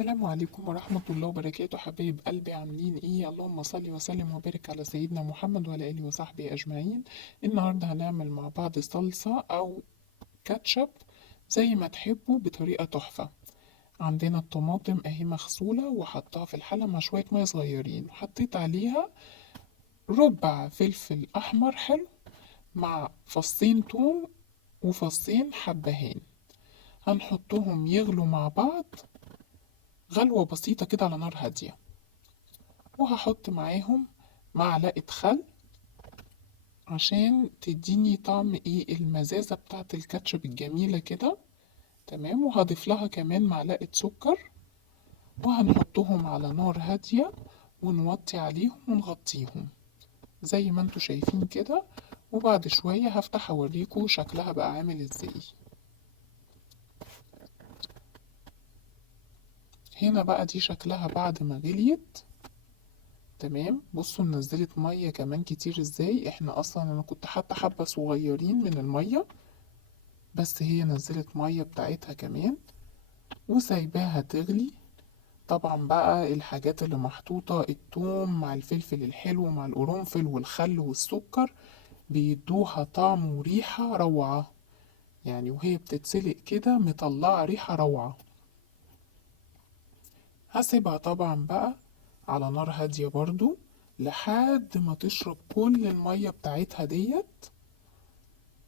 السلام عليكم ورحمة الله وبركاته، حبايب قلبي عاملين ايه؟ اللهم صل وسلم وبارك على سيدنا محمد وعلى آله وصحبه أجمعين. النهاردة هنعمل مع بعض صلصة أو كاتشب زي ما تحبوا بطريقة تحفة. عندنا الطماطم اهي مغسولة وحطها في الحلة مع شوية مية صغيرين، وحطيت عليها ربع فلفل أحمر حلو مع فصين توم وفصين حبهان. هنحطهم يغلوا مع بعض غلوة بسيطة كده على نار هادية، وهحط معاهم معلقة خل عشان تديني طعم ايه المزازة بتاعة الكاتشب الجميلة كده. تمام، وهضيف لها كمان معلقة سكر، وهنحطهم على نار هادية ونوطي عليهم ونغطيهم زي ما انتوا شايفين كده. وبعد شوية هفتح اوريكم شكلها بقى عامل ازاي. هنا بقى دي شكلها بعد ما غليت. تمام، بصوا نزلت ميه كمان كتير ازاي. احنا اصلا انا كنت حاطه حبه صغيرين من الميه، بس هي نزلت ميه بتاعتها كمان وسايباها تغلي. طبعا بقى الحاجات اللي محطوطه التوم مع الفلفل الحلو مع القرنفل والخل والسكر بيدوها طعم وريحه روعه، يعني وهي بتتسلق كده مطلعه ريحه روعه. هسيبها طبعا بقى على نار هاديه برضو لحد ما تشرب كل الميه بتاعتها ديت،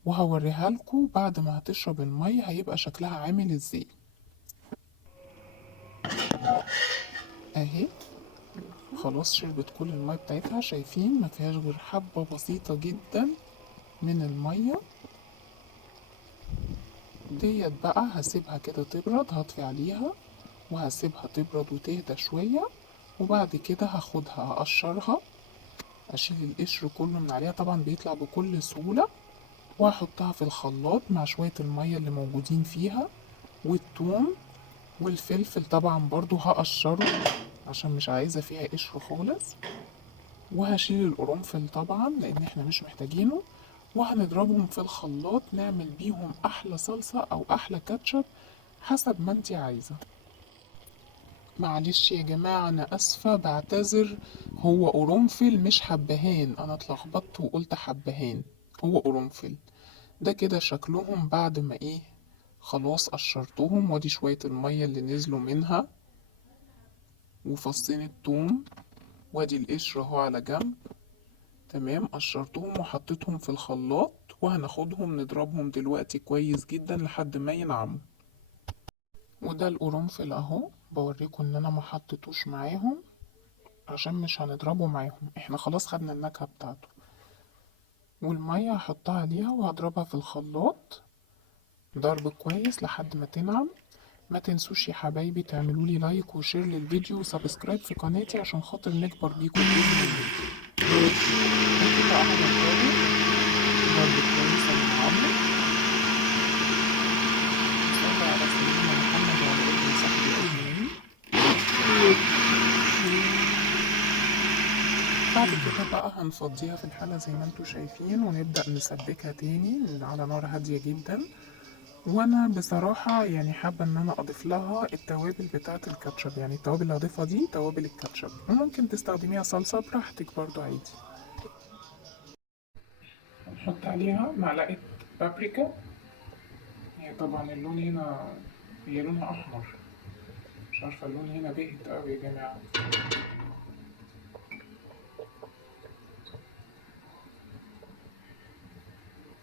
وهوريها لكم بعد ما هتشرب المية هيبقى شكلها عامل ازاي. اهي خلاص شربت كل المية بتاعتها، شايفين ما فيهاش غير حبة بسيطة جدا من المية ديت. بقى هسيبها كده تبرد، هطفي عليها وهسيبها تبرد وتهدى شوية، وبعد كده هاخدها هقشرها، اشيل القشر كله من عليها طبعا بيطلع بكل سهولة، وهحطها في الخلاط مع شوية المية اللي موجودين فيها والثوم والفلفل طبعا برضو هقشره عشان مش عايزة فيها قشر خالص، وهشيل القرنفل طبعا لان احنا مش محتاجينه، وهنضربهم في الخلاط نعمل بيهم احلى صلصة او احلى كاتشب حسب ما انتي عايزة. معلش يا جماعة انا اسفة بعتذر، هو قرنفل مش حبهان، انا اتلخبطت وقلت حبهان، هو قرنفل. ده كده شكلهم بعد ما ايه خلاص قشرتهم، وادي شوية المية اللي نزلوا منها وفصين التوم، وادي القشر اهو على جنب. تمام، قشرتهم وحطيتهم في الخلاط، وهناخدهم نضربهم دلوقتي كويس جدا لحد ما ينعموا. وده القرنفل اهو، بوريكم ان انا ما حطيتوش معاهم عشان مش هنضربه معاهم، احنا خلاص خدنا النكهة بتاعته. والمية هحطها عليها وهضربها في الخلاط ضرب كويس لحد ما تنعم. ما تنسوش يا حبايبي تعملوا لي لايك وشير للفيديو وسبسكرايب في قناتي عشان خاطر نكبر بيكم بإذن الله. وكده انا بضربه ضرب كويس يا معلم. صلي على سيدنا محمد وعلى آله وصحبه أجمعين. بعد كده بقى هنفضيها في الحلة زي ما انتوا شايفين، ونبدأ نسبكها تاني على نار هادية جدا. وانا بصراحة يعني حابة ان انا اضيف لها التوابل بتاعة الكاتشب، يعني التوابل اللي هضيفها دي توابل الكاتشب، وممكن تستخدميها صلصة براحتك برضو عادي. هنحط عليها معلقة بابريكا، هي طبعا اللون هنا هي لونها احمر، مش عارفة اللون هنا باهت اوي يا جماعة.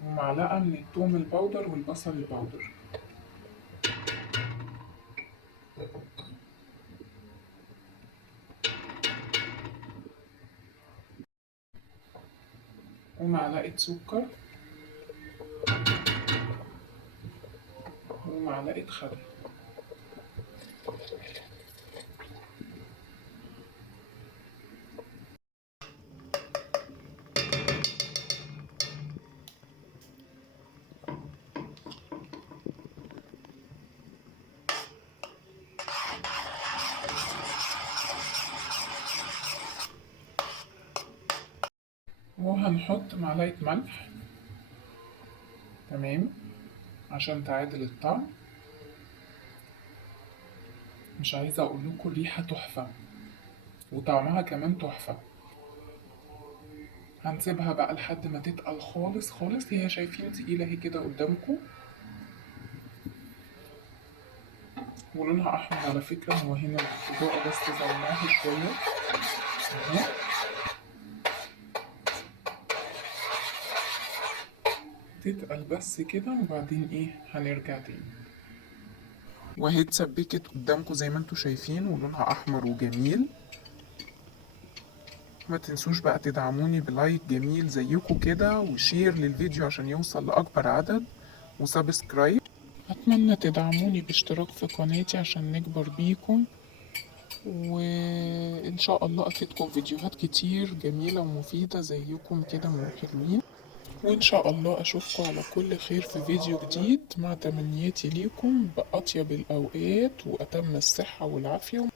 ومعلقة من التوم البودر والبصل البودر، ومعلقة سكر، ومعلقة خل. وهنحط معلقة ملح، تمام، عشان تعادل الطعم. مش عايزة اقول لكم الريحة تحفة وطعمها كمان تحفة. هنسيبها بقى لحد ما تتقل خالص خالص، هي شايفين تقيلة اهي كده قدامكم، ولونها احمر على فكرة. هو هنا الإضاءة بس زوناها شوية اهو. تتقل بس كده وبعدين ايه هنرجع تاني. وهي اتسبكت قدامكم زي ما انتوا شايفين ولونها احمر وجميل. ما تنسوش بقى تدعموني بلايك جميل زيكم كده، وشير للفيديو عشان يوصل لأكبر عدد، وسبسكرايب. أتمنى تدعموني باشتراك في قناتي عشان نكبر بيكم، وإن شاء الله أفيدكم فيديوهات كتير جميلة ومفيدة زيكم كده حلوين. وإن شاء الله أشوفكم على كل خير في فيديو جديد، مع تمنياتي ليكم بأطيب الأوقات وأتم الصحة والعافية.